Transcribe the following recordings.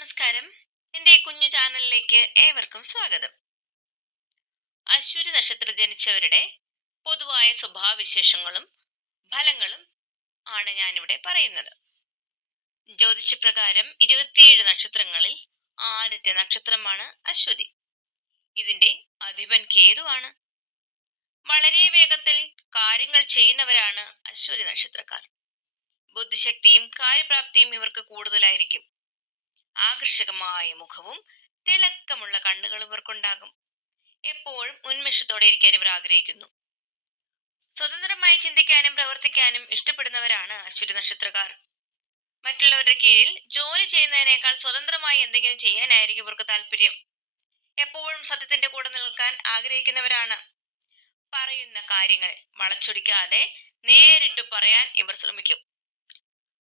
നമസ്കാരം. എൻ്റെ കുഞ്ഞു ചാനലിലേക്ക് ഏവർക്കും സ്വാഗതം. അശ്വതി നക്ഷത്രത്തിൽ ജനിച്ചവരുടെ പൊതുവായ സ്വഭാവവിശേഷങ്ങളും ഫലങ്ങളും ആണ് ഞാനിവിടെ പറയുന്നത്. ജ്യോതിഷപ്രകാരം 27 നക്ഷത്രങ്ങളിൽ ആദ്യത്തെ നക്ഷത്രമാണ് അശ്വതി. ഇതിന്റെ അധിപൻ കേതുവാണ്. വളരെ വേഗത്തിൽ കാര്യങ്ങൾ ചെയ്യുന്നവരാണ് അശ്വതി നക്ഷത്രക്കാർ. ബുദ്ധിശക്തിയും കാര്യപ്രാപ്തിയും ഇവർക്ക് കൂടുതലായിരിക്കും. ആകർഷകമായ മുഖവും തിളക്കമുള്ള കണ്ണുകളും ഇവർക്കുണ്ടാകും. എപ്പോഴും ഉന്മേഷത്തോടെ ഇരിക്കാൻ ഇവർ ആഗ്രഹിക്കുന്നു. സ്വതന്ത്രമായി ചിന്തിക്കാനും പ്രവർത്തിക്കാനും ഇഷ്ടപ്പെടുന്നവരാണ് അശ്വതി നക്ഷത്രക്കാർ. മറ്റുള്ളവരുടെ കീഴിൽ ജോലി ചെയ്യുന്നതിനേക്കാൾ സ്വതന്ത്രമായി എന്തെങ്കിലും ചെയ്യാനായിരിക്കും ഇവർക്ക് താല്പര്യം. എപ്പോഴും സത്യത്തിന്റെ കൂടെ നിൽക്കാൻ ആഗ്രഹിക്കുന്നവരാണ്. പറയുന്ന കാര്യങ്ങൾ വളച്ചൊടിക്കാതെ നേരിട്ട് പറയാൻ ഇവർ ശ്രമിക്കും.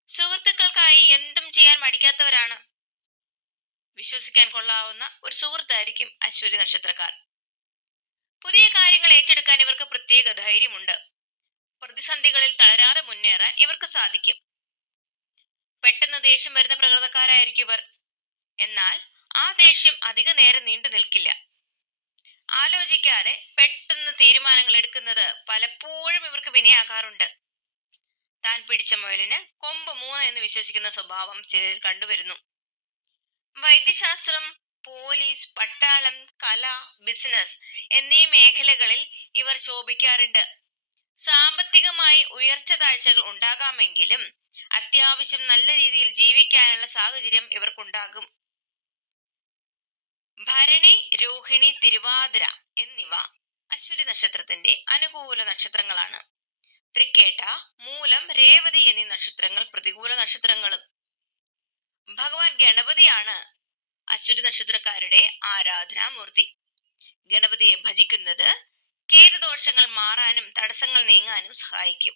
സുഹൃത്തുക്കൾക്കായി എന്തും ചെയ്യാൻ മടിക്കാത്തവരാണ്. വിശ്വസിക്കാൻ കൊള്ളാവുന്ന ഒരു സുഹൃത്തായിരിക്കും അശ്വതി നക്ഷത്രക്കാർ. പുതിയ കാര്യങ്ങൾ ഏറ്റെടുക്കാൻ ഇവർക്ക് പ്രത്യേക ധൈര്യമുണ്ട്. പ്രതിസന്ധികളിൽ തളരാതെ മുന്നേറാൻ ഇവർക്ക് സാധിക്കും. പെട്ടെന്ന് ദേഷ്യം വരുന്ന പ്രകൃതക്കാരായിരിക്കും ഇവർ. എന്നാൽ ആ ദേഷ്യം അധിക നേരം നീണ്ടു നിൽക്കില്ല. ആലോചിക്കാതെ പെട്ടെന്ന് തീരുമാനങ്ങൾ എടുക്കുന്നത് പലപ്പോഴും ഇവർക്ക് വിനയാകാറുണ്ട്. താൻ പിടിച്ച മുയലിന് കൊമ്പ് 3 എന്ന് വിശ്വസിക്കുന്ന സ്വഭാവം ചിലരിൽ കണ്ടുവരുന്നു. വൈദ്യശാസ്ത്രം, പോലീസ്, പട്ടാളം, കല, ബിസിനസ് എന്നീ മേഖലകളിൽ ഇവർ ശോഭിക്കാറുണ്ട്. സാമ്പത്തികമായി ഉയർച്ച താഴ്ചകൾ ഉണ്ടാകാമെങ്കിലും അത്യാവശ്യം നല്ല രീതിയിൽ ജീവിക്കാനുള്ള സാഹചര്യം ഇവർക്കുണ്ടാകും. ഭരണി, രോഹിണി, തിരുവാതിര എന്നിവ അശ്വതി നക്ഷത്രത്തിന്റെ അനുകൂല നക്ഷത്രങ്ങളാണ്. തൃക്കേട്ട, മൂലം, രേവതി എന്നീ നക്ഷത്രങ്ങൾ പ്രതികൂല നക്ഷത്രങ്ങളും. ഭഗവാൻ ഗണപതിയാണ് അശ്വതി നക്ഷത്രക്കാരുടെ ആരാധനാമൂർത്തി. ഗണപതിയെ ഭജിക്കുന്നത് കേതുദോഷങ്ങൾ മാറാനും തടസ്സങ്ങൾ നീങ്ങാനും സഹായിക്കും.